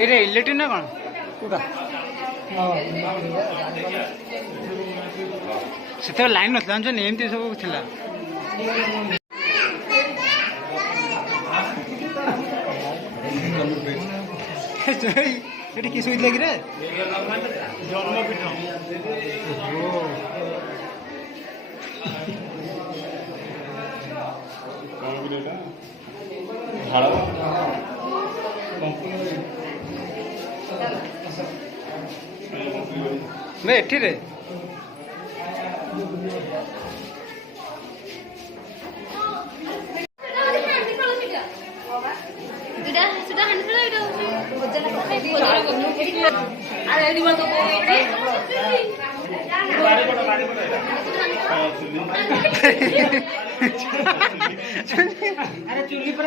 ये इलेक्ट्रिक ना कौन से लाइन ना जानछ एमती सब थिला एटी किस होइतला कि रे जन्मपीठ मैं एठी रे अरे चुल्ली पर